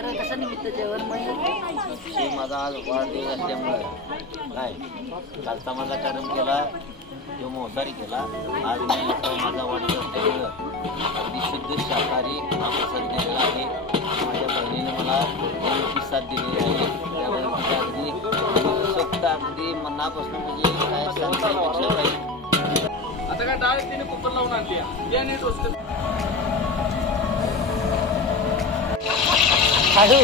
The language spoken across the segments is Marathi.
तर कसं निमित्त जेवण हे माझा आज वाढदिवस असल्यामुळे काय कालचा माझा कार्यक्रम केला तो मोसारी केला. आज मी माझा वाढदिवस असल्यामुळं अगदी शुद्ध शाकाहारी महाप्रसाद केलेला आहे. माझ्या बहिणीने मला प्रतिसाद दिलेली आहे. त्यामुळे माझ्या अगदी सोक्त अगदी मनापासून म्हणजे काय सांगण्यापेक्षा काही आता काय डाळ तिने कुकर लावून आणली आहे टोस्ट हळू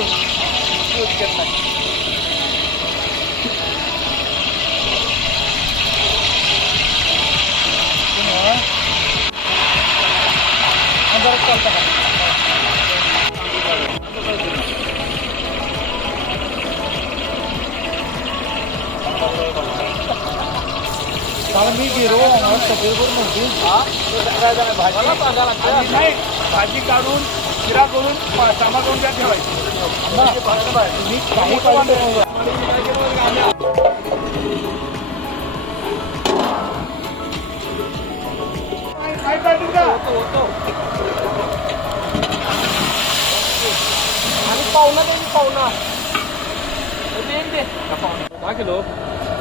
मी गिरो भाजी काढून शिरा करून सामा करून त्या ठेवायची. पाहुणा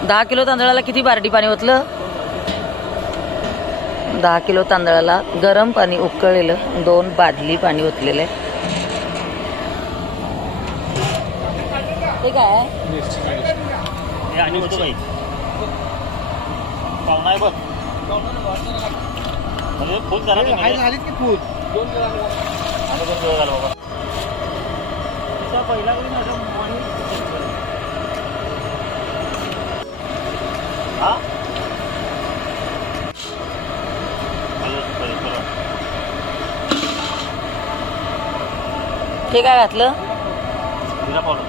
10 किलो तांदळाला किती बारडी पाणी ओतलं? 10 किलो तांदळाला गरम पाणी उकळलेलं 2 बादली पाणी ओतलेलं आहे. ते काय आणि होतो बाई पाहुणा आहे बघ म्हणजे फूल झाला झालीच की फूल 2 घाल बाबा पहिला हा हे काय घातलं? जिरा पावडर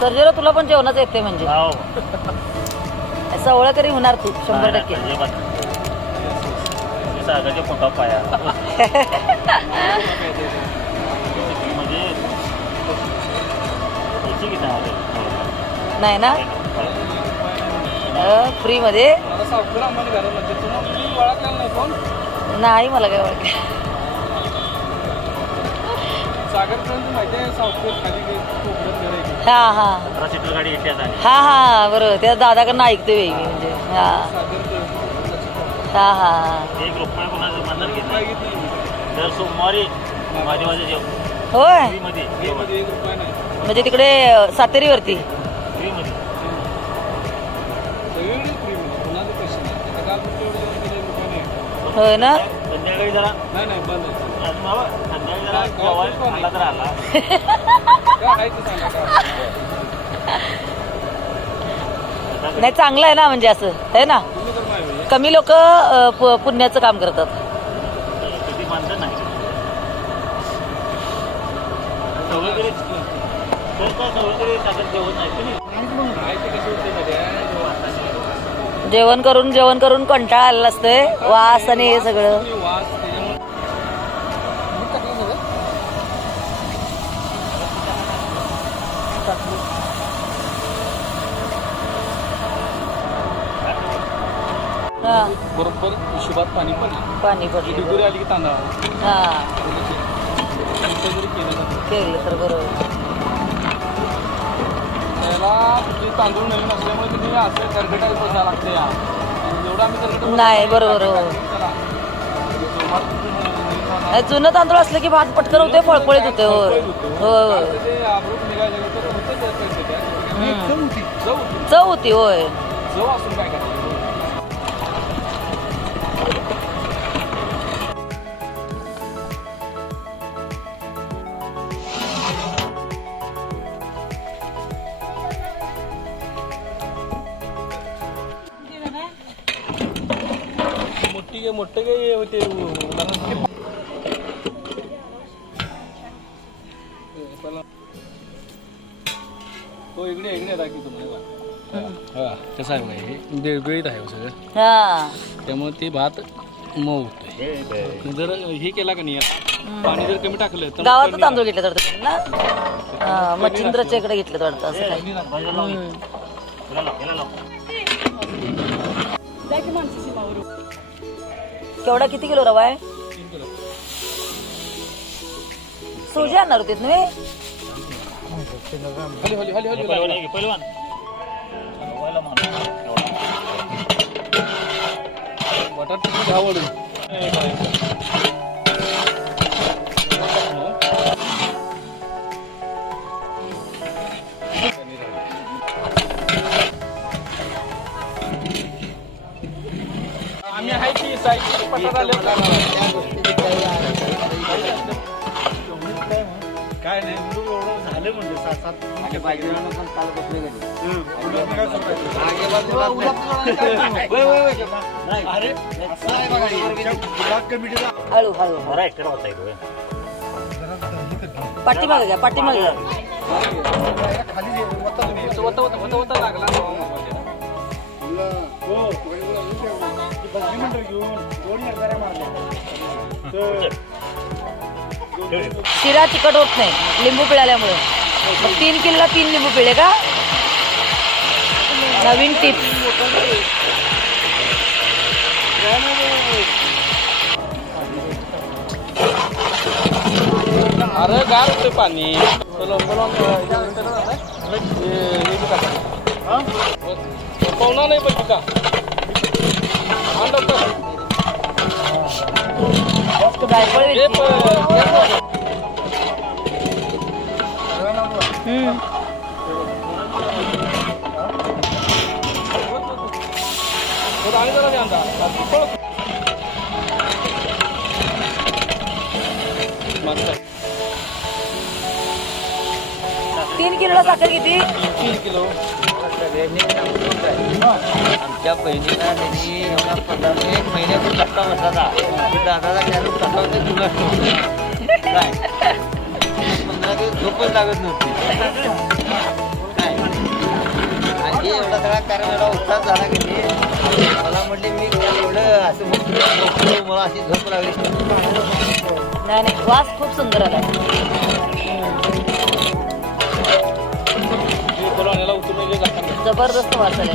सर्जेला तुला पण जेवणाच येते म्हणजे सवळ तरी होणार तू 100%. सागाच्या पोटा पाया म्हणजे नाही ना फ्री मध्ये नाही मला काय ओळख हा हा हा हा बरोबर त्या दादाकडनं ऐकतोय मी म्हणजे हा हा हा एक रुपया कोणाचं मंदिर घेतलं दर सोमवारी महादेवाचं जेवण होय फ्रीमध्ये म्हणजे तिकडे सातेरीवरती फ्रीमध्ये होय ना. संध्याकाळी जरा नाही बंद संध्याकाळी जरा जेवायला तर आला नाही चांगलं आहे ना म्हणजे असं आहे ना. कमी लोक पुण्याचं काम करतात. कधी मानत नाही जेवण करून कंटाळा आलेला असतंय वास आणि हे सगळं. बरोबर हिशोबात पाणी पडली डिगोरी आली की तांदळा हा केलं तर बरोबर. त्याला तांदूळ नवीन असल्यामुळे तुम्ही असं करगटा बसायला लागते एवढं आम्ही करगट नाही बरोबर. जुनं तांदूळ असलं की भात पटकन होते फळफळीत होते. हो चव होती होय. चव असून काय करायचं मोठे काही होते तो इकडे राखी तुम्हाला कसं आहे देळगळीत आहे सगळं त्यामुळे ते भात मऊ होतोय. जर हे केला का नाही पाणी जर कमी टाकलं तर गावात तांदूळ घेतलं वाटतं ना, मच्छिंद्रच्या इकडे घेतलं वाटतं असं काही. केवढा किती किलो रवा आहे? सोजी आणणार होते तुम्ही? बटाटे आवडून आम्ही आहे की साईड पटार आले काय नाही झालं म्हणजे 7-7 पाहिजे पण काल बसले हळू हळू पाठीमागे घ्या, पाठीमागे घ्या. लागला शिरा तिखट होत नाही लिंबू पिळाल्यामुळे. 3 किलोला 3 लिंबू पिळे का? नवीन टिप्स. अरे गार होते पाणी. पाहुणा नाही पण का तीन किलोला साखर किती? 3 किलो. आमच्या बहिणीला त्यांनी एवढा 1 महिन्याचा धक्का बसला की दादाला कॅरेट टाकावते तुला काय 15 दिवस झोपच लागत नव्हती काय. आणि एवढा सगळा कारण एवढा उत्साह झाला की मला म्हटले मी एवढं असं मला अशी झोप लागली. नाही, वास खूप सुंदर आला. जबरदस्त वास आला.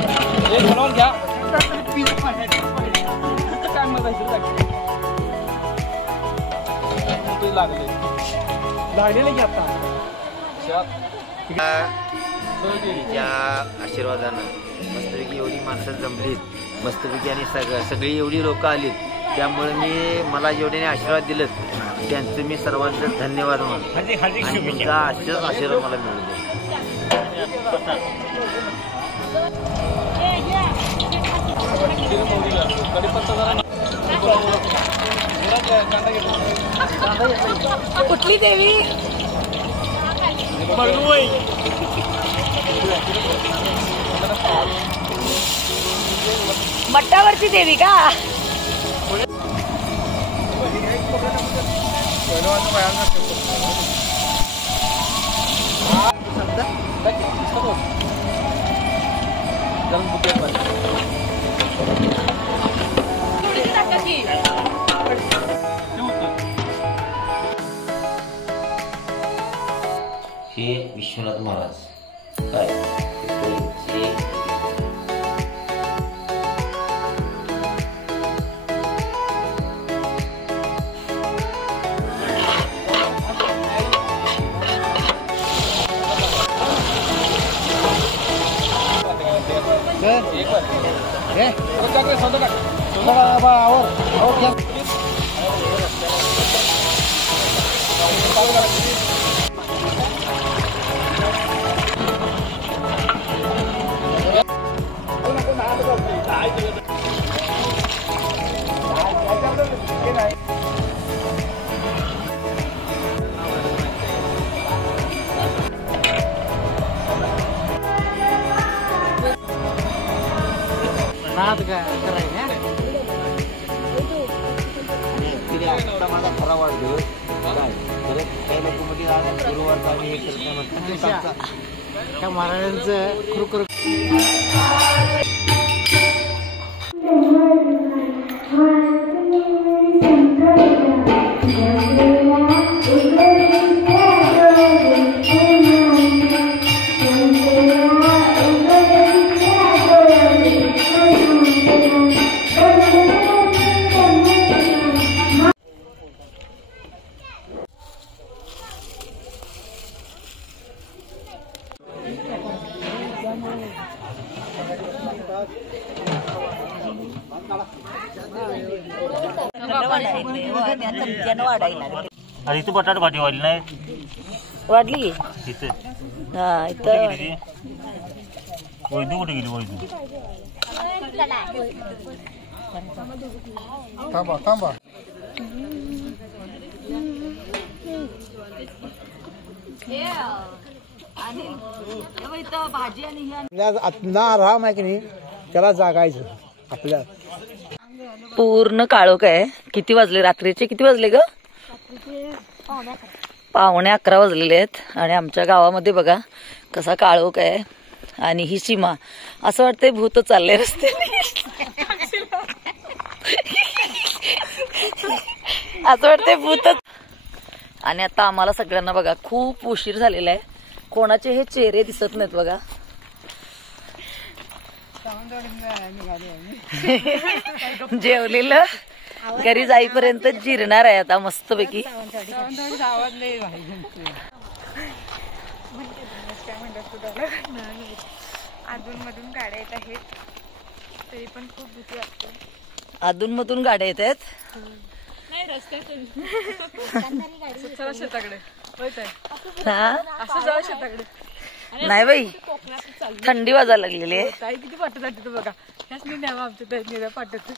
घ्या लागले की आता तिच्या आशीर्वादानं मस्तपैकी एवढी माणसं जमलीत, मस्तपैकी आणि सगळी एवढी लोक आलीत. त्यामुळे मला जेवढ्याने आशीर्वाद दिलेत त्यांचं मी सर्वांचं धन्यवाद म्हणतो. आणि तुमचा असेच आशीर्वाद मला मिळू दे. कुठली देवी? मट्टावरची देवी का? हे विश्वनाथ महाराज काय माझा खरा वाढदिवस काय खरं काही लोक मध्ये गुरुवारचा आम्ही हे करत त्या महाराजांचं खरोखर Thank you. अरे इथं बटाटा भाजी वाढली नाही वाढली इथे हा इथं वैदू कुठे गेली वैदू थांबा थांबा भाजी आणि ना आराम आहे की नाही त्याला जागायचं आपल्या पूर्ण काळोख आहे. किती वाजले रात्रीचे किती वाजले ग 11:45 वाजलेले आहेत. आणि आमच्या गावामध्ये बघा कसा काळोख आहे. आणि ही सीमा असं वाटतंय भूत चालले रस्त्याने असं वाटतंय भूत. आणि आता आम्हाला सगळ्यांना बघा खूप उशीर झालेला आहे. कोणाचे हे चेहरे दिसत नाहीत बघा. जेवलेलं घरी जाईपर्यंत जिरणार आहे आता मस्तपैकी. अधूनमधून गाड्या येत आहेत तरी पण खूप भीती वाटते. अधूनमधून गाड्या येत आहेत नाही रस्त्यातून शेताकडे हा असं जाऊ शेताकडे. नाही बाई थंडी वाजायला लागलेली आहे. किती पाठवत बघा त्याच नाही द्यावा आमच्या पाठवत